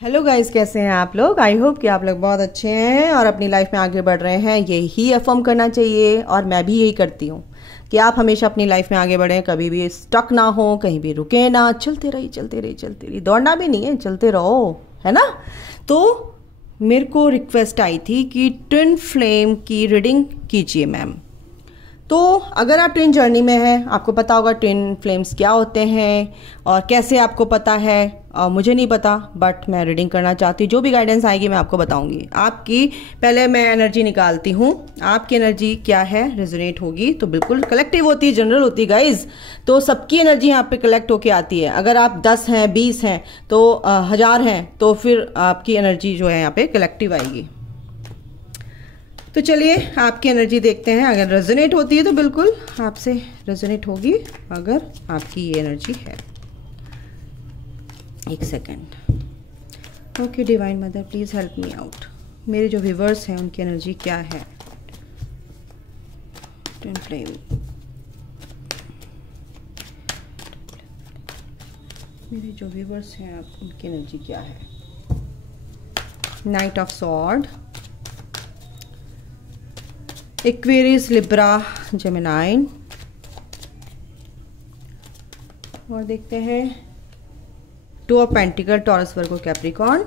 Hello guys, कैसे हैं आप लोग। आई होप कि आप लोग बहुत अच्छे हैं और अपनी लाइफ में आगे बढ़ रहे हैं। यही अफर्म करना चाहिए और मैं भी यही करती हूँ कि आप हमेशा अपनी लाइफ में आगे बढ़ें, कभी भी स्टक ना हो, कहीं भी रुके ना, चलते रहिए चलते रहिए चलते रहिए। दौड़ना भी नहीं है, चलते रहो, है ना। तो मेरे को रिक्वेस्ट आई थी कि ट्विन फ्लेम की रीडिंग कीजिए मैम। तो अगर आप ट्विन जर्नी में हैं, आपको पता होगा ट्विन फ्लेम्स क्या होते हैं और कैसे आपको पता है। मुझे नहीं पता, बट मैं रीडिंग करना चाहती हूँ। जो भी गाइडेंस आएगी मैं आपको बताऊंगी। आपकी पहले मैं एनर्जी निकालती हूँ, आपकी एनर्जी क्या है, रेजोनेट होगी तो बिल्कुल कलेक्टिव होती है, जनरल होती है गाइज। तो सबकी एनर्जी यहाँ पे कलेक्ट होके आती है। अगर आप 10 हैं, 20 हैं, तो 1000 हैं, तो फिर आपकी एनर्जी जो है यहाँ पे कलेक्टिव आएगी। तो चलिए आपकी एनर्जी देखते हैं। अगर रेजोनेट होती है तो बिल्कुल आपसे रेजोनेट होगी, अगर आपकी ये एनर्जी है। एक second. Okay divine mother, please help me out. मेरे जो व्यूवर्स हैं उनकी एनर्जी क्या है। ट्विन फ्लेम, मेरे जो व्यूवर्स हैं उनकी एनर्जी क्या है। Night of sword, Aquarius, Libra, Gemini. और देखते हैं two of pentacle, taurus, Virgo, Capricorn.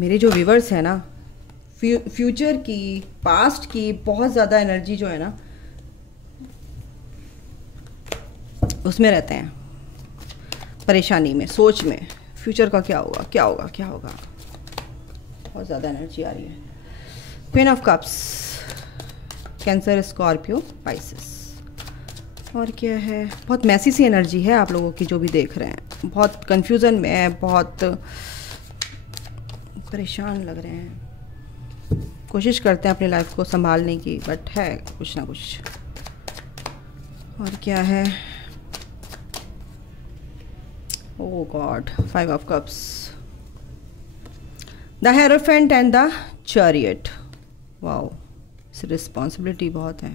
मेरे जो व्यूवर्स हैं ना, फ्यूचर की, पास्ट की बहुत ज़्यादा एनर्जी जो है ना उसमें रहते हैं, परेशानी में, सोच में, फ्यूचर का क्या होगा क्या होगा क्या होगा। बहुत ज़्यादा एनर्जी आ रही है। Queen of cups, cancer, Scorpio, Pisces. और क्या है, बहुत मैसी सी एनर्जी है आप लोगों की जो भी देख रहे हैं। बहुत कंफ्यूजन में है, बहुत परेशान लग रहे हैं, कोशिश करते हैं अपनी लाइफ को संभालने की, बट है कुछ ना कुछ। और क्या है, oh god, 5 of cups, the hierophant and the chariot. Wow, responsibility बहुत है।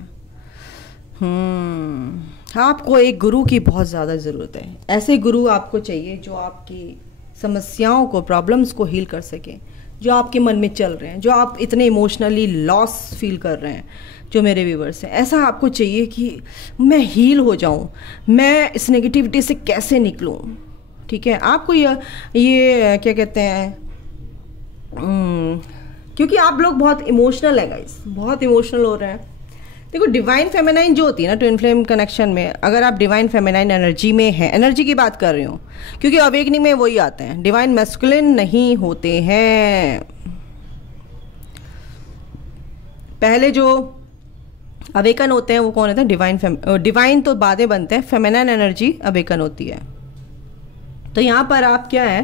आपको एक गुरु की बहुत ज़्यादा ज़रूरत है। ऐसे गुरु आपको चाहिए जो आपकी समस्याओं को, प्रॉब्लम्स को हील कर सके, जो आपके मन में चल रहे हैं, जो आप इतने इमोशनली लॉस फील कर रहे हैं, जो मेरे व्यूवर्स हैं। ऐसा आपको चाहिए कि मैं हील हो जाऊं, मैं इस नेगेटिविटी से कैसे निकलूं। ठीक है, आपको ये क्या कहते हैं, क्योंकि आप लोग बहुत इमोशनल है गाइस, बहुत इमोशनल हो रहे हैं। देखो डिवाइन फेमिनाइन जो होती है ना ट्विन फ्लेम कनेक्शन में, अगर आप डिवाइन फेमिनाइन एनर्जी में हैं, एनर्जी की बात कर रही हूँ क्योंकि अवेकनिंग में वही आते हैं, डिवाइन मैस्कुलिन नहीं होते हैं। पहले जो अवेकन होते हैं वो कौन होते हैं, डिवाइन तो बातें बनते हैं, फेमिनाइन एनर्जी अवेकन होती है। तो यहाँ पर आप क्या है,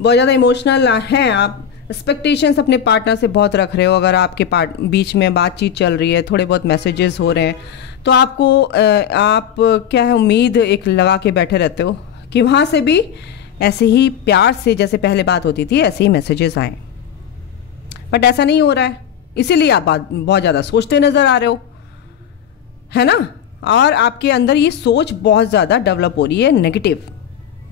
बहुत ज़्यादा इमोशनल हैं आप, एक्सपेक्टेशंस अपने पार्टनर से बहुत रख रहे हो। अगर आपके बीच में बातचीत चल रही है, थोड़े बहुत मैसेजेस हो रहे हैं, तो आपको आप क्या है, उम्मीद एक लगा के बैठे रहते हो कि वहाँ से भी ऐसे ही प्यार से जैसे पहले बात होती थी ऐसे ही मैसेजेस आए, बट ऐसा नहीं हो रहा है। इसीलिए आप बहुत ज़्यादा सोचते नज़र आ रहे हो, है ना। और आपके अंदर ये सोच बहुत ज़्यादा डेवलप हो रही है, नेगेटिव,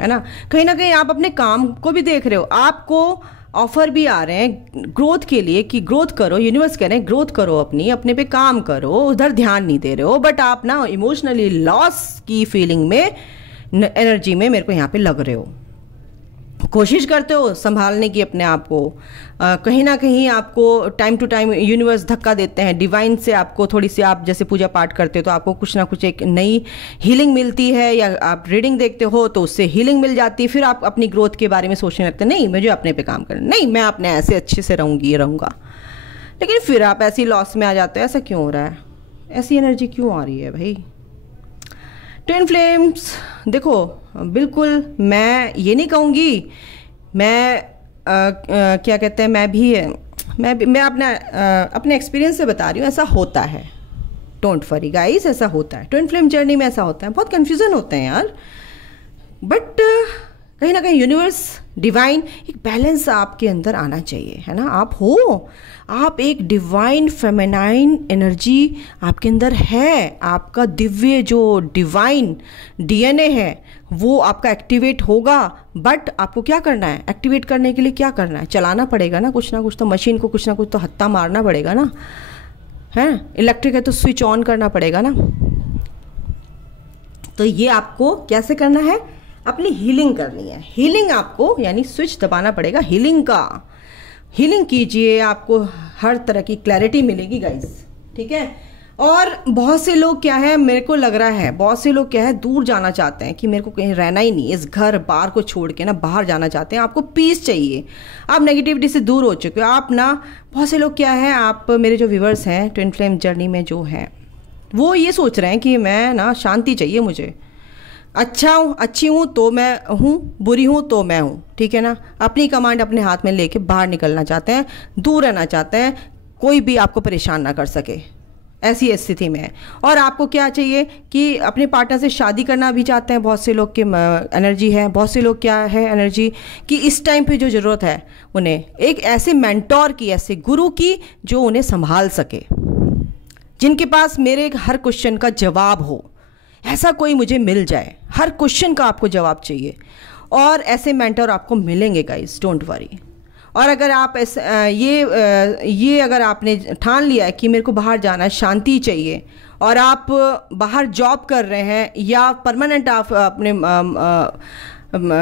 है ना कहीं आप अपने काम को भी देख रहे हो। आपको ऑफर भी आ रहे हैं ग्रोथ के लिए कि ग्रोथ करो, यूनिवर्स कह रहे हैं ग्रोथ करो, अपने पे काम करो, उधर ध्यान नहीं दे रहे हो, बट आप ना इमोशनली लॉस की फीलिंग में, एनर्जी में मेरे को यहाँ पे लग रहे हो। कोशिश करते हो संभालने की अपने आप को, कहीं ना कहीं आपको टाइम टू टाइम यूनिवर्स धक्का देते हैं। डिवाइन से आपको थोड़ी सी, आप जैसे पूजा पाठ करते हो तो आपको कुछ ना कुछ एक नई हीलिंग मिलती है, या आप रीडिंग देखते हो तो उससे हीलिंग मिल जाती है। फिर आप अपनी ग्रोथ के बारे में सोचने लगते हैं, नहीं मुझे अपने पे काम करना, नहीं मैं अपने ऐसे अच्छे से रहूँगा, लेकिन फिर आप ऐसी लॉस में आ जाते हो। ऐसा क्यों हो रहा है, ऐसी एनर्जी क्यों आ रही है भाई। ट्विन फ्लेम्स देखो, बिल्कुल मैं ये नहीं कहूँगी, मैं क्या कहते हैं, मैं अपने एक्सपीरियंस से बता रही हूँ, ऐसा होता है। डोंट वरी गाइस, ऐसा होता है। ट्विन फ्लेम जर्नी में ऐसा होता है, बहुत कन्फ्यूज़न होते हैं यार, बट कहीं ना कहीं यूनिवर्स, डिवाइन, एक बैलेंस आपके अंदर आना चाहिए, है ना। आप एक डिवाइन फेमिनाइन एनर्जी आपके अंदर है, आपका दिव्य जो डिवाइन डीएनए है वो आपका एक्टिवेट होगा। बट आपको क्या करना है, एक्टिवेट करने के लिए क्या करना है, चलाना पड़ेगा ना कुछ तो मशीन को, कुछ ना कुछ तो हत्था मारना पड़ेगा ना, है। इलेक्ट्रिक है तो स्विच ऑन करना पड़ेगा ना। तो ये आपको कैसे करना है, अपनी हीलिंग करनी है। हीलिंग आपको यानी स्विच दबाना पड़ेगा हीलिंग का। हीलिंग कीजिए, आपको हर तरह की क्लैरिटी मिलेगी गाइस, ठीक है। और बहुत से लोग क्या है, मेरे को लग रहा है बहुत से लोग क्या है, दूर जाना चाहते हैं कि मेरे को कहीं रहना ही नहीं, इस घर बार को छोड़ के ना बाहर जाना चाहते हैं। आपको पीस चाहिए, आप नेगेटिविटी से दूर हो चुके हो आप ना। बहुत से लोग क्या है, आप मेरे जो व्यूवर्स हैं ट्विन फ्लेम जर्नी में जो हैं, वो ये सोच रहे हैं कि मैं ना शांति चाहिए मुझे, अच्छी हूँ तो मैं हूँ, बुरी हूँ तो मैं हूँ, ठीक है ना। अपनी कमांड अपने हाथ में लेके बाहर निकलना चाहते हैं, दूर रहना चाहते हैं, कोई भी आपको परेशान ना कर सके, ऐसी स्थिति में है। और आपको क्या चाहिए कि अपने पार्टनर से शादी करना भी चाहते हैं। बहुत से लोग की एनर्जी है, बहुत से लोग क्या है एनर्जी कि इस टाइम पे जो ज़रूरत है उन्हें एक ऐसे मेंटोर की, ऐसे गुरु की जो उन्हें संभाल सके, जिनके पास मेरे हर क्वेश्चन का जवाब हो। ऐसा कोई मुझे मिल जाए, हर क्वेश्चन का आपको जवाब चाहिए, और ऐसे मेंटर आपको मिलेंगे गाइस, डोंट वरी। और अगर आप ये अगर आपने ठान लिया है कि मेरे को बाहर जाना है, शांति चाहिए, और आप बाहर जॉब कर रहे हैं या परमानेंट आप अपने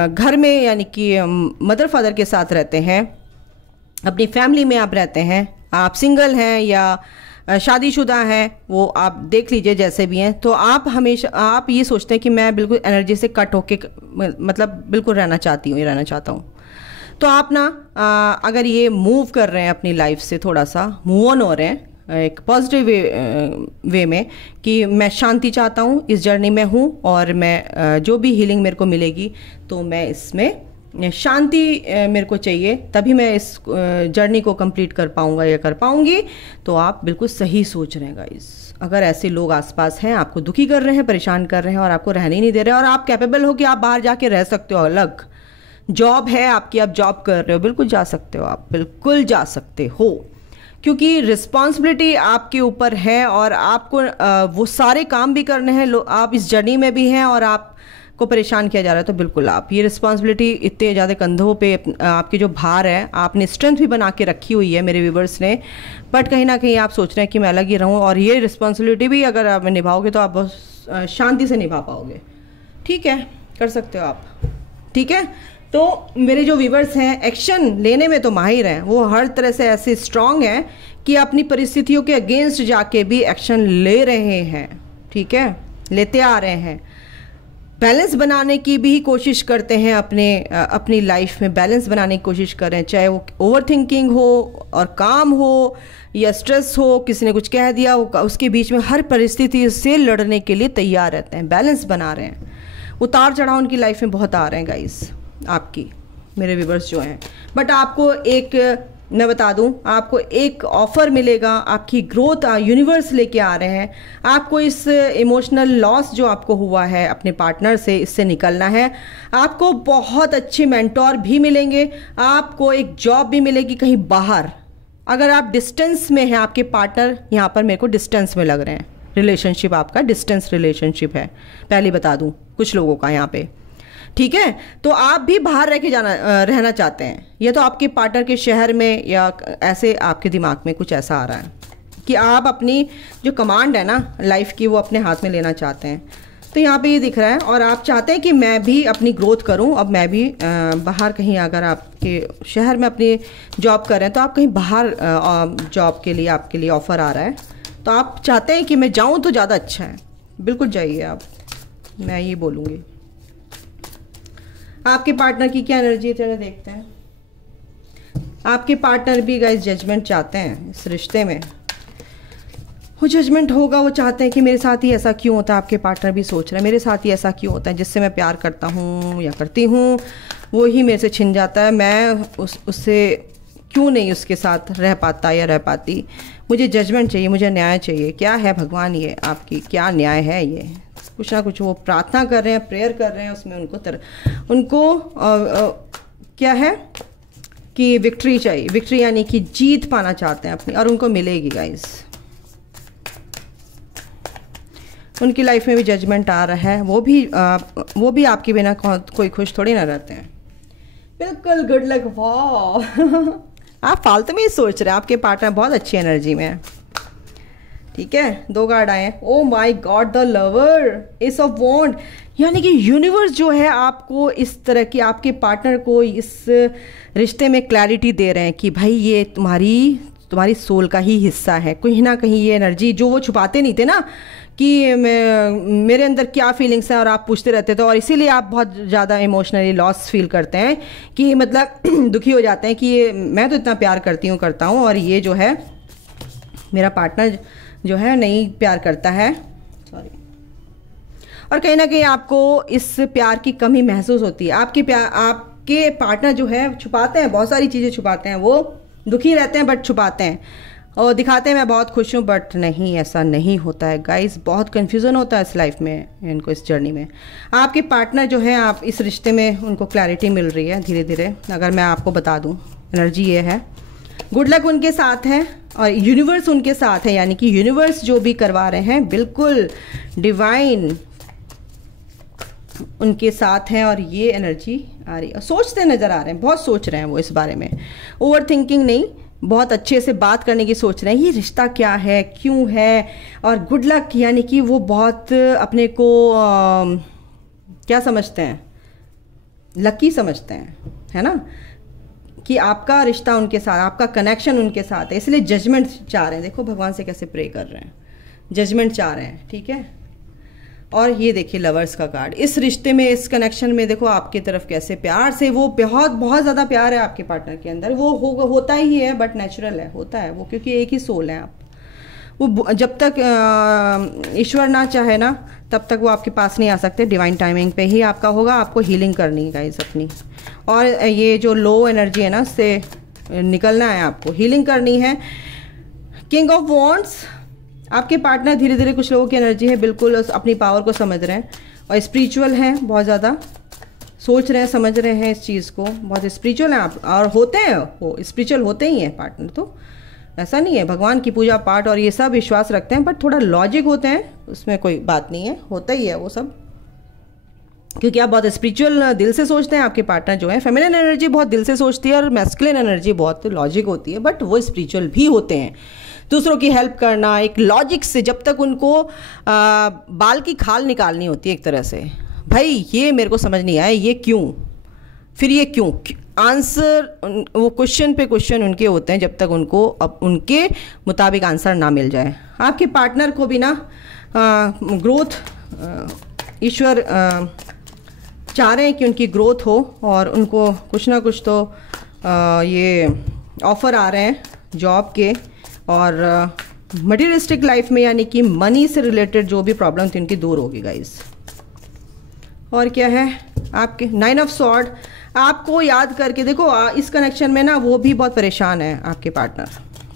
घर में यानी कि मदर फादर के साथ रहते हैं, अपनी फैमिली में आप रहते हैं, आप सिंगल हैं या शादीशुदा हैं, वो आप देख लीजिए जैसे भी हैं, तो आप हमेशा आप ये सोचते हैं कि मैं बिल्कुल एनर्जी से कट होके मतलब बिल्कुल रहना चाहता हूँ। तो आप ना अगर ये मूव कर रहे हैं अपनी लाइफ से, थोड़ा सा मूव ऑन हो रहे हैं एक पॉजिटिव वे में कि मैं शांति चाहता हूँ, इस जर्नी में हूँ, और मैं जो भी हीलिंग मेरे को मिलेगी तो मैं इसमें शांति मेरे को चाहिए, तभी मैं इस जर्नी को कंप्लीट कर पाऊंगा या कर पाऊंगी। तो आप बिल्कुल सही सोच रहे हैं गाइस। अगर ऐसे लोग आसपास हैं, आपको दुखी कर रहे हैं, परेशान कर रहे हैं और आपको रहने ही नहीं दे रहे, और आप कैपेबल हो कि आप बाहर जाके रह सकते हो, अलग जॉब है आपकी, आप जॉब कर रहे हो, बिल्कुल जा सकते हो, आप बिल्कुल जा सकते हो, क्योंकि रिस्पॉन्सिबिलिटी आपके ऊपर है और आपको वो सारे काम भी करने हैं। आप इस जर्नी में भी हैं और आप को परेशान किया जा रहा है, तो बिल्कुल आप ये रिस्पॉन्सिबिलिटी इतने ज़्यादा कंधों पे आपके जो भार है, आपने स्ट्रेंथ भी बना के रखी हुई है मेरे व्यूवर्स ने, बट कहीं ना कहीं आप सोच रहे हैं कि मैं अलग ही रहूं, और ये रिस्पॉन्सिबिलिटी भी अगर आप निभाओगे तो आप बहुत शांति से निभा पाओगे। ठीक है, कर सकते हो आप, ठीक है। तो मेरे जो व्यूवर्स हैं एक्शन लेने में तो माहिर हैं, वो हर तरह से ऐसे स्ट्रांग हैं कि अपनी परिस्थितियों के अगेंस्ट जाके भी एक्शन ले रहे हैं, ठीक है, लेते आ रहे हैं। बैलेंस बनाने की भी कोशिश करते हैं, अपनी लाइफ में बैलेंस बनाने की कोशिश करें, चाहे वो ओवर थिंकिंग हो और काम हो या स्ट्रेस हो, किसी ने कुछ कह दिया, उसके बीच में हर परिस्थिति से लड़ने के लिए तैयार रहते हैं, बैलेंस बना रहे हैं। उतार चढ़ाव उनकी लाइफ में बहुत आ रहे हैं गाइस, आपकी मेरे व्यूवर्स जो हैं। बट आपको एक मैं बता दूं, आपको एक ऑफर मिलेगा, आपकी ग्रोथ यूनिवर्स लेके आ रहे हैं। आपको इस इमोशनल लॉस जो आपको हुआ है अपने पार्टनर से, इससे निकलना है। आपको बहुत अच्छे मेंटोर भी मिलेंगे, आपको एक जॉब भी मिलेगी कहीं बाहर। अगर आप डिस्टेंस में हैं, आपके पार्टनर यहाँ पर मेरे को डिस्टेंस में लग रहे हैं, रिलेशनशिप आपका डिस्टेंस रिलेशनशिप है, पहले बता दूं कुछ लोगों का यहाँ पे, ठीक है। तो आप भी बाहर रहना चाहते हैं, ये तो आपके पार्टनर के शहर में या ऐसे आपके दिमाग में कुछ ऐसा आ रहा है कि आप अपनी जो कमांड है ना लाइफ की, वो अपने हाथ में लेना चाहते हैं। तो यहाँ पे ये दिख रहा है, और आप चाहते हैं कि मैं भी अपनी ग्रोथ करूँ। अब मैं भी बाहर कहीं, अगर आपके शहर में अपनी जॉब कर रहे हैं तो आप कहीं बाहर जॉब के लिए आपके लिए ऑफ़र आ रहा है, तो आप चाहते हैं कि मैं जाऊँ तो ज़्यादा अच्छा है, बिल्कुल जाइए आप, मैं ये बोलूँगी। आपके पार्टनर की क्या एनर्जी है, चलो देखते हैं। आपके पार्टनर भी गाइस जजमेंट चाहते हैं इस रिश्ते में, वो जजमेंट होगा, वो चाहते हैं कि मेरे साथ ही ऐसा क्यों होता है। आपके पार्टनर भी सोच रहे हैं मेरे साथ ही ऐसा क्यों होता है, जिससे मैं प्यार करता हूँ या करती हूँ वो ही मेरे से छिन जाता है, मैं उससे क्यों नहीं उसके साथ रह पाता या रह पाती। मुझे जजमेंट चाहिए, मुझे न्याय चाहिए। क्या है भगवान, ये आपकी क्या न्याय है, ये कुछ ना कुछ वो प्रार्थना कर रहे हैं, प्रेयर कर रहे हैं, उसमें उनको क्या है कि विक्ट्री चाहिए, विक्ट्री यानी कि जीत पाना चाहते हैं अपनी, और उनको मिलेगी गाइस। उनकी लाइफ में भी जजमेंट आ रहा है, वो भी आपके बिना कोई खुश थोड़ी ना रहते हैं। बिल्कुल, गुड लक। वाह आप फालतू में ही सोच रहे हैं, आपके पार्टनर बहुत अच्छी एनर्जी में है। ठीक है, 2 कार्ड आए हैं। Oh my god, the lover, ace of wand, यानी कि यूनिवर्स जो है आपको इस तरह की, आपके पार्टनर को इस रिश्ते में क्लैरिटी दे रहे हैं कि भाई ये तुम्हारी सोल का ही हिस्सा है। कहीं ना कहीं ये एनर्जी जो वो छुपाते नहीं थे ना कि मेरे अंदर क्या फीलिंग्स हैं, और आप पूछते रहते थे, और इसीलिए आप बहुत ज़्यादा इमोशनली लॉस फील करते हैं कि मतलब दुखी हो जाते हैं कि ये मैं तो इतना प्यार करता हूँ और ये जो है मेरा पार्टनर जो है नहीं प्यार करता है, सॉरी। और कहीं ना कहीं आपको इस प्यार की कमी महसूस होती है। आपके पार्टनर जो है छुपाते हैं, बहुत सारी चीज़ें छुपाते हैं, वो दुखी रहते हैं बट छुपाते हैं, और दिखाते हैं मैं बहुत खुश हूँ, बट नहीं, ऐसा नहीं होता है गाइस। बहुत कन्फ्यूज़न होता है इस लाइफ में, इनको इस जर्नी में। आपके पार्टनर जो है, आप इस रिश्ते में उनको क्लैरिटी मिल रही है धीरे धीरे। अगर मैं आपको बता दूँ, एनर्जी ये है, गुड लक उनके साथ है और यूनिवर्स उनके साथ है, यानी कि यूनिवर्स जो भी करवा रहे हैं बिल्कुल डिवाइन उनके साथ हैं। और ये एनर्जी आ रही है, सोचते नज़र आ रहे हैं, बहुत सोच रहे हैं वो इस बारे में, ओवर थिंकिंग नहीं, बहुत अच्छे से बात करने की सोच रहे हैं, ये रिश्ता क्या है, क्यों है। और गुड लक यानी कि वो बहुत अपने को क्या समझते हैं, लकी समझते हैं, है ना, कि आपका रिश्ता उनके साथ, आपका कनेक्शन उनके साथ है, इसलिए जजमेंट चाह रहे हैं। देखो भगवान से कैसे प्रे कर रहे हैं, जजमेंट चाह रहे हैं। ठीक है, और ये देखिए लवर्स का कार्ड, इस रिश्ते में, इस कनेक्शन में देखो आपकी तरफ कैसे प्यार से, वो बहुत ज़्यादा प्यार है आपके पार्टनर के अंदर, वो होता ही है, बट नेचुरल है, होता है वो, क्योंकि एक ही सोल है आप। वो जब तक ईश्वर ना चाहे ना, तब तक वो आपके पास नहीं आ सकते। डिवाइन टाइमिंग पे ही आपका होगा, आपको हीलिंग करनी है गाइस अपनी, और ये जो लो एनर्जी है ना, उससे निकलना है, आपको हीलिंग करनी है। किंग ऑफ वॉन्ड्स, आपके पार्टनर धीरे धीरे, कुछ लोगों की एनर्जी है बिल्कुल अपनी पावर को समझ रहे हैं, और स्पिरिचुअल हैं, बहुत ज़्यादा सोच रहे हैं, समझ रहे हैं इस चीज़ को, बहुत स्पिरिचुअल हैं आप, और होते हैं वो स्पिरिचुअल होते ही हैं पार्टनर, तो ऐसा नहीं है, भगवान की पूजा पाठ और ये सब विश्वास रखते हैं, बट थोड़ा लॉजिक होते हैं, उसमें कोई बात नहीं है, होता ही है वो सब, क्योंकि आप बहुत स्पिरिचुअल दिल से सोचते हैं। आपके पार्टनर जो है, फेमिनिन एनर्जी बहुत दिल से सोचती है और मैस्कुलिन एनर्जी बहुत लॉजिक होती है, बट वो स्पिरिचुअल भी होते हैं। दूसरों की हेल्प करना एक लॉजिक से, जब तक उनको बाल की खाल निकालनी होती है एक तरह से, भाई ये मेरे को समझ नहीं आया, ये क्यों, फिर ये क्यों, आंसर, वो क्वेश्चन पे क्वेश्चन उनके होते हैं, जब तक उनको अब उनके मुताबिक आंसर ना मिल जाए। आपके पार्टनर को भी ना ग्रोथ, ईश्वर चाह रहे हैं कि उनकी ग्रोथ हो, और उनको कुछ ना कुछ तो ये ऑफ़र आ रहे हैं जॉब के, और मटेरियलिस्टिक लाइफ में, यानी कि मनी से रिलेटेड जो भी प्रॉब्लम थी उनकी दूर होगी गाइस। और क्या है आपके 9 ऑफ सॉर्ड, आपको याद करके देखो, इस कनेक्शन में ना वो भी बहुत परेशान है, आपके पार्टनर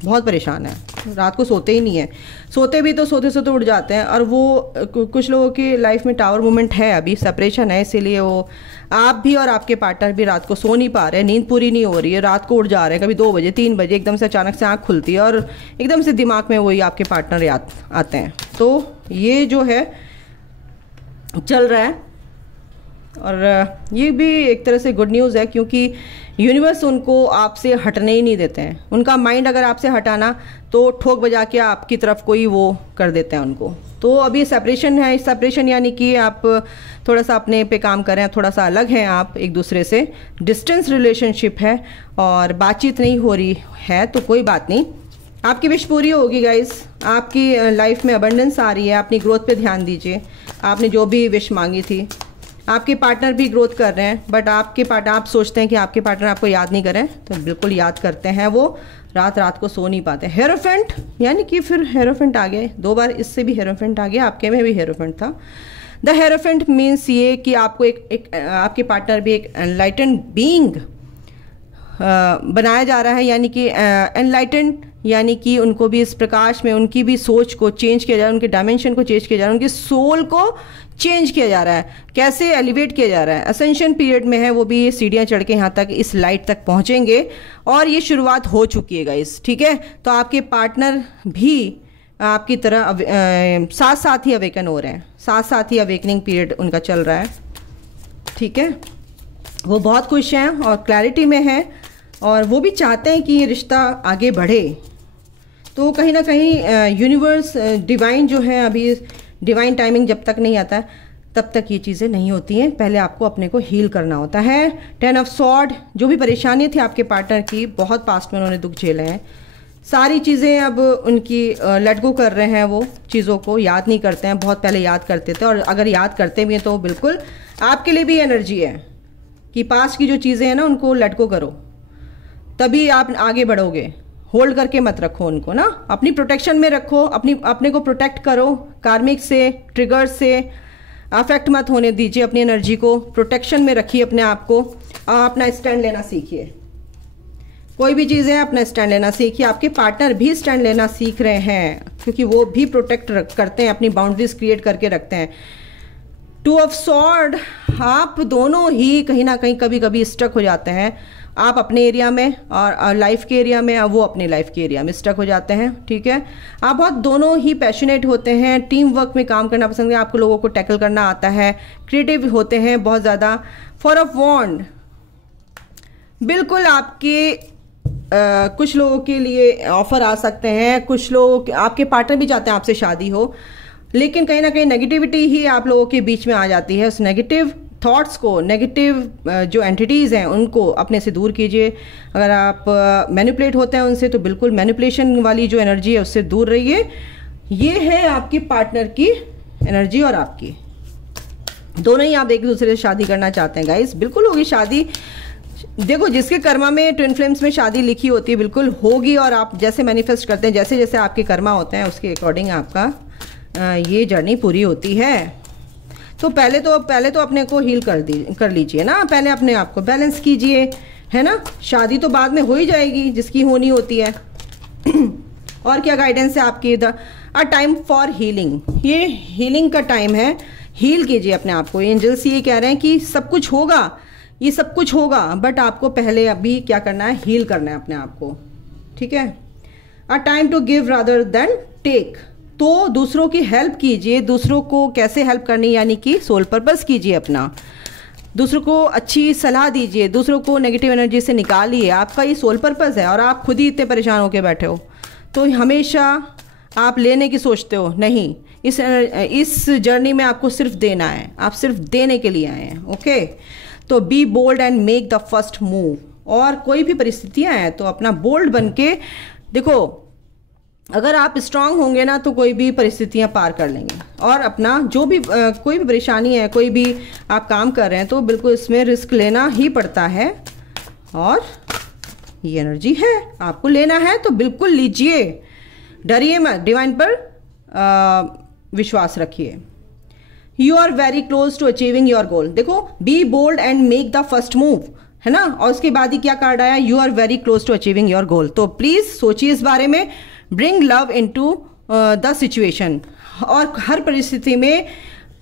बहुत परेशान है, रात को सोते ही नहीं है, सोते भी तो सोते सोते उठ जाते हैं। और वो कुछ लोगों की लाइफ में टावर मूवमेंट है, अभी सेपरेशन है, इसीलिए वो आप भी और आपके पार्टनर भी रात को सो नहीं पा रहे हैं, नींद पूरी नहीं हो रही है, रात को उठ जा रहे हैं, कभी 2 बजे 3 बजे एकदम से अचानक से आँख खुलती है, और एकदम से दिमाग में वही आपके पार्टनर याद आते हैं। तो ये जो है चल रहा है, और ये भी एक तरह से गुड न्यूज़ है, क्योंकि यूनिवर्स उनको आपसे हटने ही नहीं देते हैं। उनका माइंड अगर आपसे हटाना तो ठोक बजा के आपकी तरफ कोई वो कर देते हैं उनको। तो अभी सेपरेशन है, सेपरेशन यानी कि आप थोड़ा सा अपने पे काम करें, थोड़ा सा अलग हैं आप एक दूसरे से, डिस्टेंस रिलेशनशिप है और बातचीत नहीं हो रही है, तो कोई बात नहीं, आपकी विश पूरी होगी गाइस। आपकी लाइफ में अबंडेंस आ रही है, अपनी ग्रोथ पे ध्यान दीजिए। आपने जो भी विश मांगी थी, आपके पार्टनर भी ग्रोथ कर रहे हैं, बट आपके पार्टनर, आप सोचते हैं कि आपके पार्टनर आपको याद नहीं करें, तो बिल्कुल याद करते हैं, वो रात को सो नहीं पाते। हेरोफेंट यानी कि फिर हेरोफेंट आ गए, 2 बार इससे भी हेरोफेंट आ गया, आपके में भी हेरोफेंट था। द हेरोफेंट मीन्स ये कि आपको एक आपके पार्टनर भी एक एनलाइटेंड बीइंग बनाया जा रहा है, यानी कि एनलाइटेंड यानी कि उनको भी इस प्रकाश में उनकी भी सोच को चेंज किया जा रहा है, उनके डायमेंशन को चेंज किया जा रहा है, उनके सोल को चेंज किया जा रहा है, कैसे एलिवेट किया जा रहा है। असेंशन पीरियड में है, वो भी सीढ़ियाँ चढ़ के यहाँ तक इस लाइट तक पहुँचेंगे और ये शुरुआत हो चुकी है गाइस, ठीक है। तो आपके पार्टनर भी आपकी तरह साथ साथ ही अवेकन हो रहे हैं, साथ साथ ही अवेकनिंग पीरियड उनका चल रहा है, ठीक है। वो बहुत खुश हैं और क्लैरिटी में हैं और वो भी चाहते हैं कि ये रिश्ता आगे बढ़े। तो कहीं ना कहीं यूनिवर्स डिवाइन जो है, अभी डिवाइन टाइमिंग जब तक नहीं आता है तब तक ये चीज़ें नहीं होती हैं। पहले आपको अपने को हील करना होता है। 10 ऑफ सॉर्ड, जो भी परेशानी थी आपके पार्टनर की, बहुत पास्ट में उन्होंने दुख झेले हैं, सारी चीज़ें अब उनकी लेट गो कर रहे हैं। वो चीज़ों को याद नहीं करते हैं, बहुत पहले याद करते थे, और अगर याद करते भी हैं तो बिल्कुल आपके लिए भी एनर्जी है कि पास्ट की जो चीज़ें हैं ना उनको लेट गो करो, तभी आप आगे बढ़ोगे। होल्ड करके मत रखो उनको ना, अपनी प्रोटेक्शन में रखो, अपने को प्रोटेक्ट करो कार्मिक से, ट्रिगर से अफेक्ट मत होने दीजिए, अपनी एनर्जी को प्रोटेक्शन में रखिए अपने आप को। अपना स्टैंड लेना सीखिए, कोई भी चीज़ है अपना स्टैंड लेना सीखिए। आपके पार्टनर भी स्टैंड लेना सीख रहे हैं क्योंकि वो भी प्रोटेक्ट करते हैं, अपनी बाउंड्रीज क्रिएट करके रखते हैं। 2 ऑफ सॉर्ड, आप दोनों ही कहीं ना कहीं कभी कभी स्टक हो जाते हैं, आप अपने एरिया में और लाइफ के एरिया में, और वो अपने लाइफ के एरिया में स्टक हो जाते हैं, ठीक है। आप बहुत दोनों ही पैशनेट होते हैं, टीम वर्क में काम करना पसंद है, आपको लोगों को टैकल करना आता है, क्रिएटिव होते हैं बहुत ज़्यादा। 4 ऑफ वॉन्ड, बिल्कुल आपके कुछ लोगों के लिए ऑफर आ सकते हैं, कुछ लोग आपके पार्टनर भी चाहते हैं आपसे शादी हो, लेकिन कहीं ना कहीं नेगेटिविटी ही आप लोगों के बीच में आ जाती है। उस नेगेटिव थॉट्स को, नेगेटिव जो एंटिटीज़ हैं उनको अपने से दूर कीजिए। अगर आप मैनिपुलेट होते हैं उनसे तो बिल्कुल मैनिपुलेशन वाली जो एनर्जी है उससे दूर रहिए। ये है आपके पार्टनर की एनर्जी और आपकी, दोनों ही आप एक दूसरे से शादी करना चाहते हैं गाइस, बिल्कुल होगी शादी। देखो, जिसके कर्मा में ट्विन फ्लेम्स में शादी लिखी होती है बिल्कुल होगी, और आप जैसे मैनिफेस्ट करते हैं, जैसे जैसे आपके कर्मा होते हैं उसके अकॉर्डिंग आपका ये जर्नी पूरी होती है। तो पहले तो अपने को हील कर लीजिए ना, पहले अपने आप को बैलेंस कीजिए, है ना। शादी तो बाद में हो ही जाएगी जिसकी होनी होती है। और क्या गाइडेंस है आपकी इधर? अ टाइम फॉर हीलिंग, ये हीलिंग का टाइम है, हील कीजिए अपने आप को। एंजल्स ये कह रहे हैं कि सब कुछ होगा, ये सब कुछ होगा, बट आपको पहले अभी क्या करना है, हील करना है अपने आप को, ठीक है। A time to give rather than take, तो दूसरों की हेल्प कीजिए। दूसरों को कैसे हेल्प करनी, यानी कि सोल पर्पस कीजिए अपना, दूसरों को अच्छी सलाह दीजिए, दूसरों को नेगेटिव एनर्जी से निकालिए। आपका ये सोल पर्पस है और आप खुद ही इतने परेशान होकर बैठे हो, तो हमेशा आप लेने की सोचते हो, नहीं, इस जर्नी में आपको सिर्फ देना है, आप सिर्फ देने के लिए आए हैं, ओके। तो be bold and make the first move, और कोई भी परिस्थितियां हैं तो अपना बोल्ड बन के देखो, अगर आप स्ट्रांग होंगे ना तो कोई भी परिस्थितियां पार कर लेंगे। और अपना जो भी कोई भी परेशानी है, कोई भी आप काम कर रहे हैं तो बिल्कुल इसमें रिस्क लेना ही पड़ता है, और ये एनर्जी है, आपको लेना है तो बिल्कुल लीजिए, डरिए मत, डिवाइन पर विश्वास रखिए। You are very close to achieving your goal, देखो, be bold and make the first move, है ना। और उसके बाद ही क्या कार्ड आया, you are very close to achieving your goal. तो प्लीज सोचिए इस बारे में, bring love into the situation, और हर परिस्थिति में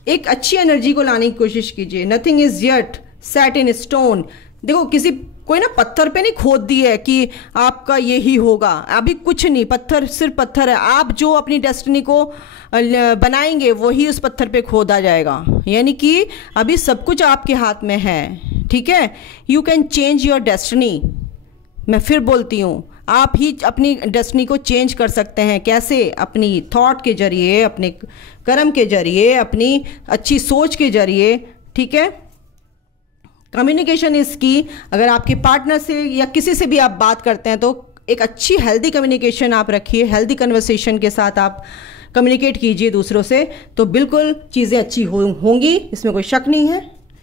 एक अच्छी एनर्जी को लाने की कोशिश कीजिए। Nothing is yet set in stone, देखो कोई ना पत्थर पे नहीं खोद दी है कि आपका यही होगा, अभी कुछ नहीं, पत्थर सिर्फ पत्थर है। आप जो अपनी डेस्टिनी को बनाएंगे वही उस पत्थर पे खोदा जाएगा, यानी कि अभी सब कुछ आपके हाथ में है, ठीक है। You can change your destiny, मैं फिर बोलती हूँ, आप ही अपनी डेस्टिनी को चेंज कर सकते हैं। कैसे? अपनी थॉट के जरिए, अपने कर्म के जरिए, अपनी अच्छी सोच के जरिए, ठीक है। कम्युनिकेशन इसकी, अगर आपके पार्टनर से या किसी से भी आप बात करते हैं तो एक अच्छी हेल्दी कम्युनिकेशन आप रखिए, हेल्दी कन्वर्सेशन के साथ आप कम्युनिकेट कीजिए दूसरों से, तो बिल्कुल चीज़ें अच्छी होंगी, इसमें कोई शक नहीं है।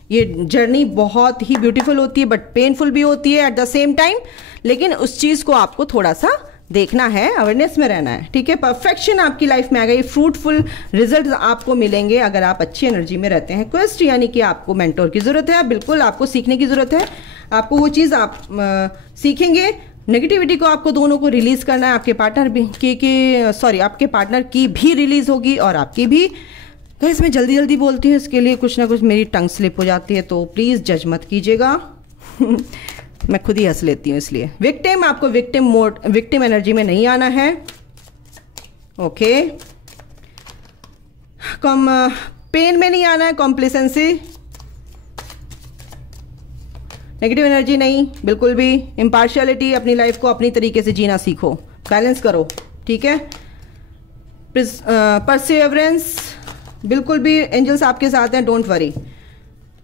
ये जर्नी बहुत ही ब्यूटीफुल होती है बट पेनफुल भी होती है एट द सेम टाइम, लेकिन उस चीज़ को आपको थोड़ा सा देखना है, अवेयरनेस में रहना है, ठीक है। परफेक्शन आपकी लाइफ में आ गई, फ्रूटफुल रिजल्ट आपको मिलेंगे अगर आप अच्छी एनर्जी में रहते हैं। क्वेस्ट यानी कि आपको मेंटोर की ज़रूरत है, बिल्कुल आपको सीखने की ज़रूरत है, आपको वो चीज़ आप सीखेंगे नेगेटिविटी को आपको दोनों को रिलीज करना है, आपके पार्टनर भी आपके पार्टनर की भी रिलीज होगी और आपकी भी। गाइस मैं जल्दी जल्दी बोलती हूँ, इसके लिए कुछ ना कुछ मेरी टंग स्लिप हो जाती है, तो प्लीज़ जज मत कीजिएगा। मैं खुद ही हंस लेती हूँ इसलिए। विक्टिम, आपको विक्टिम एनर्जी में नहीं आना है। ओके, पेन में नहीं आना है, कॉम्प्लेसेंसी, नेगेटिव एनर्जी नहीं बिल्कुल भी। इम्पार्शियलिटी, अपनी लाइफ को अपनी तरीके से जीना सीखो, बैलेंस करो, ठीक है। परसिवरेंस, बिल्कुल भी एंजल्स आपके साथ हैं, डोंट वरी।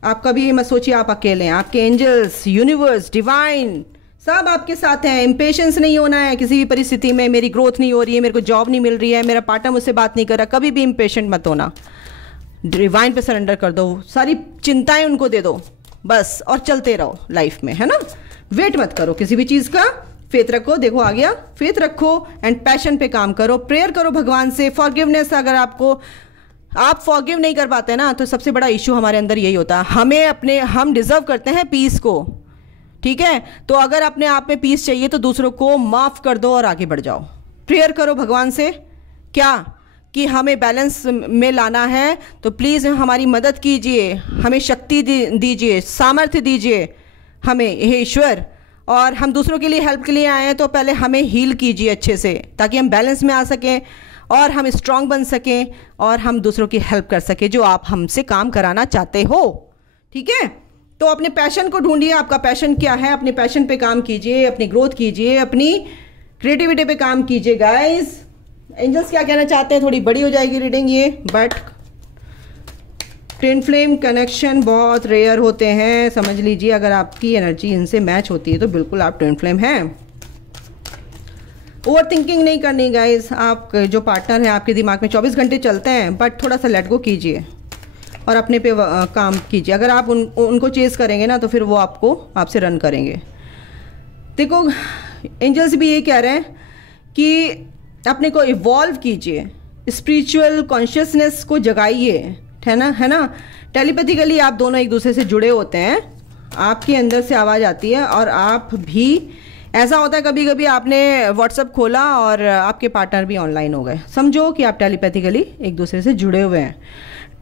आप कभी मत सोचिए आप अकेले हैं, आपके एंजल्स, यूनिवर्स, डिवाइन सब आपके साथ हैं। इम्पेशेंस नहीं होना है किसी भी परिस्थिति में। मेरी ग्रोथ नहीं हो रही है, मेरे को जॉब नहीं मिल रही है, मेरा पार्टनर मुझसे बात नहीं कर रहा, कभी भी इम्पेशेंट मत होना। डिवाइन पे सरेंडर कर दो, सारी चिंताएं उनको दे दो बस, और चलते रहो लाइफ में, है ना। वेट मत करो किसी भी चीज़ का, फेथ रखो। देखो आ गया, फेथ रखो एंड पैशन पे काम करो, प्रेयर करो भगवान से। फॉरगिवनेस, अगर आप फॉरगिव नहीं कर पाते ना, तो सबसे बड़ा इशू हमारे अंदर यही होता है। हम डिजर्व करते हैं पीस को, ठीक है। तो अगर अपने आप में पीस चाहिए तो दूसरों को माफ कर दो और आगे बढ़ जाओ। प्रेयर करो भगवान से, क्या कि हमें बैलेंस में लाना है, तो प्लीज़ हमारी मदद कीजिए, हमें शक्ति दीजिए, सामर्थ्य दीजिए हमें, हे ईश्वर। और हम दूसरों के लिए हेल्प के लिए आए हैं, तो पहले हमें हील कीजिए अच्छे से, ताकि हम बैलेंस में आ सकें और हम स्ट्रांग बन सकें और हम दूसरों की हेल्प कर सकें जो आप हमसे काम कराना चाहते हो, ठीक है। तो अपने पैशन को ढूंढिए, आपका पैशन क्या है, अपने पैशन पे काम कीजिए, अपनी ग्रोथ कीजिए, अपनी क्रिएटिविटी पे काम कीजिए। गाइस एंजल्स क्या कहना चाहते हैं, थोड़ी बड़ी हो जाएगी रीडिंग ये, बट ट्विन फ्लेम कनेक्शन बहुत रेयर होते हैं, समझ लीजिए। अगर आपकी एनर्जी इनसे मैच होती है तो बिल्कुल आप ट्विन फ्लेम हैं। ओवर थिंकिंग नहीं करनी गाइस। आप जो पार्टनर है आपके दिमाग में 24 घंटे चलते हैं, बट थोड़ा सा लेट गो कीजिए और अपने पे काम कीजिए। अगर आप उनको चेस करेंगे ना, तो फिर वो आपसे रन करेंगे। देखो एंजल्स भी ये कह रहे हैं कि अपने को इवॉल्व कीजिए, स्पिरिचुअल कॉन्शियसनेस को जगाइए, है ना। टेलीपैथिकली आप दोनों एक दूसरे से जुड़े होते हैं, आपके अंदर से आवाज़ आती है और आप भी। ऐसा होता है कभी कभी आपने व्हाट्सएप खोला और आपके पार्टनर भी ऑनलाइन हो गए, समझो कि आप टेलीपैथिकली एक दूसरे से जुड़े हुए हैं।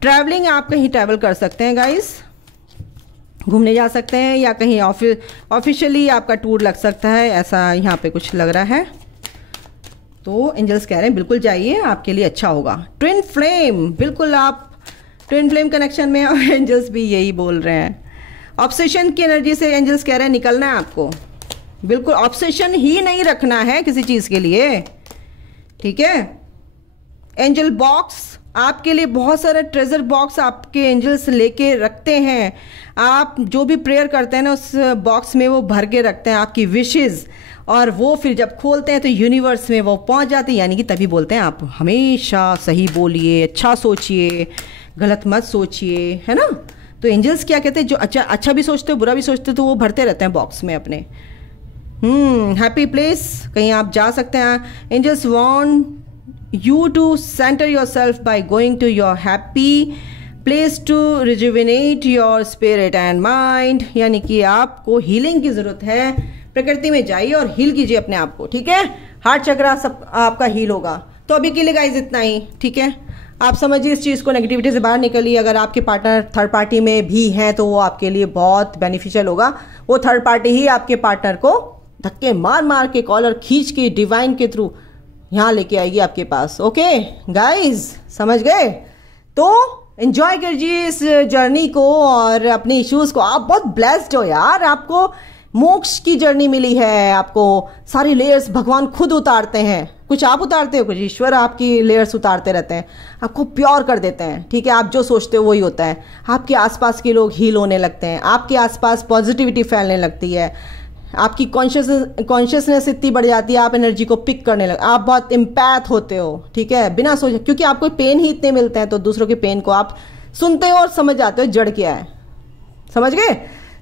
ट्रैवलिंग, आप कहीं ट्रैवल कर सकते हैं गाइस, घूमने जा सकते हैं, या कहीं ऑफिशियली आपका टूर लग सकता है, ऐसा यहाँ पे कुछ लग रहा है। तो एंजल्स कह रहे हैं बिल्कुल जाइए, आपके लिए अच्छा होगा। ट्विन फ्लेम, बिल्कुल आप ट्विन फ्लेम कनेक्शन में, और एंजल्स भी यही बोल रहे हैं। ऑब्सेशन की एनर्जी से एंजल्स कह रहे हैं निकलना है आपको, बिल्कुल ऑब्सेशन ही नहीं रखना है किसी चीज़ के लिए, ठीक है। एंजल बॉक्स, आपके लिए बहुत सारा ट्रेजर बॉक्स आपके एंजल्स लेके रखते हैं। आप जो भी प्रेयर करते हैं ना, उस बॉक्स में वो भर के रखते हैं आपकी विशेज़, और वो फिर जब खोलते हैं तो यूनिवर्स में वो पहुंच जाते हैं। यानी कि तभी बोलते हैं आप हमेशा सही बोलिए, अच्छा सोचिए, गलत मत सोचिए, है ना। तो एंजल्स क्या कहते हैं, जो अच्छा भी सोचते हो बुरा भी सोचते हो, तो वो भरते रहते हैं बॉक्स में अपने। हैप्पी प्लेस, कहीं आप जा सकते हैं। Angels want you to center yourself by going to your happy place to rejuvenate your spirit and mind। यानी कि आपको हीलिंग की ज़रूरत है, प्रकृति में जाइए और हील कीजिए अपने आप को, ठीक है। हार्ट चक्रा सब आपका हील होगा। तो अभी के लिए गाइस इतना ही, ठीक है। आप समझिए इस चीज़ को, नेगेटिविटी से बाहर निकलिए। अगर आपके पार्टनर थर्ड पार्टी में भी हैं तो वो आपके लिए बहुत बेनिफिशियल होगा। वो थर्ड पार्टी ही आपके पार्टनर को धक्के मार मार के, कॉलर खींच के, डिवाइन के थ्रू यहाँ लेके आएगी आपके पास। ओके गाइज, समझ गए। तो एंजॉय कीजिए इस जर्नी को और अपने इश्यूज को। आप बहुत ब्लेस्ड हो यार, आपको मोक्ष की जर्नी मिली है। आपको सारी लेयर्स भगवान खुद उतारते हैं, कुछ आप उतारते हो, कुछ ईश्वर आपकी लेयर्स उतारते रहते हैं, आपको प्योर कर देते हैं, ठीक है। आप जो सोचते हो वही होता है। आपके आसपास के लोग हील होने लगते हैं, आपके आसपास पॉजिटिविटी फैलने लगती है, आपकी कॉन्शियसनेस इतनी बढ़ जाती है, आप एनर्जी को पिक करने लगे, आप बहुत इम्पैथ होते हो, ठीक है, बिना सोचे। क्योंकि आपको पेन ही इतने मिलते हैं, तो दूसरों के पेन को आप सुनते हो और समझ जाते हो जड़ क्या है, समझ गए।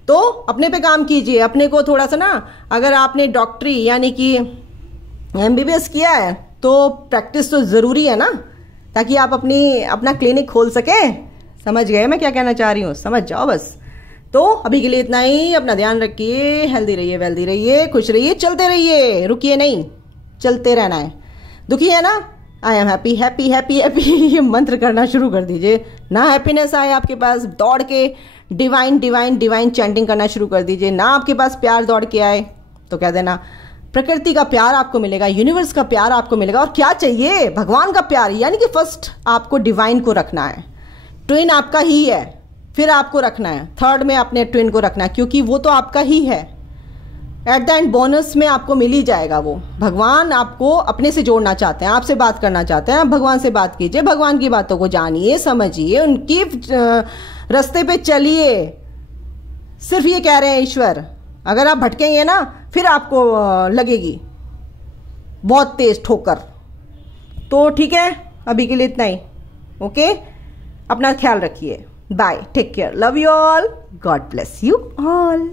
तो अपने पे काम कीजिए, अपने को थोड़ा सा ना, अगर आपने डॉक्टरी यानी कि MBBS किया है तो प्रैक्टिस तो ज़रूरी है ना, ताकि आप अपना क्लिनिक खोल सके। समझ गए मैं क्या कहना चाह रही हूँ, समझ जाओ बस। तो अभी के लिए इतना ही। अपना ध्यान रखिए, हेल्दी रहिए, वेल्दी रहिए, खुश रहिए, चलते रहिए, रुकिए नहीं, चलते रहना है। दुखी है ना, I am happy happy happy happy ये मंत्र करना शुरू कर दीजिए। ना हैप्पीनेस आए आपके पास, दौड़ के डिवाइन डिवाइन डिवाइन चैंटिंग करना शुरू कर दीजिए। ना आपके पास प्यार दौड़ के आए तो कह देना प्रकृति का प्यार आपको मिलेगा, यूनिवर्स का प्यार आपको मिलेगा। और क्या चाहिए, भगवान का प्यार। यानी कि फर्स्ट आपको डिवाइन को रखना है, ट्विन आपका ही है, फिर आपको रखना है थर्ड में अपने ट्विन को रखना है, क्योंकि वो तो आपका ही है। एट द एंड बोनस में आपको मिल ही जाएगा वो। भगवान आपको अपने से जोड़ना चाहते हैं, आपसे बात करना चाहते हैं। आप भगवान से बात कीजिए, भगवान की बातों को जानिए, समझिए, उनकी रास्ते पे चलिए। सिर्फ ये कह रहे हैं ईश्वर। अगर आप भटकेंगे ना, फिर आपको लगेगी बहुत तेज ठोकर। तो ठीक है, अभी के लिए इतना ही। ओके, अपना ख्याल रखिए, bye, take care, love you all, God bless you all.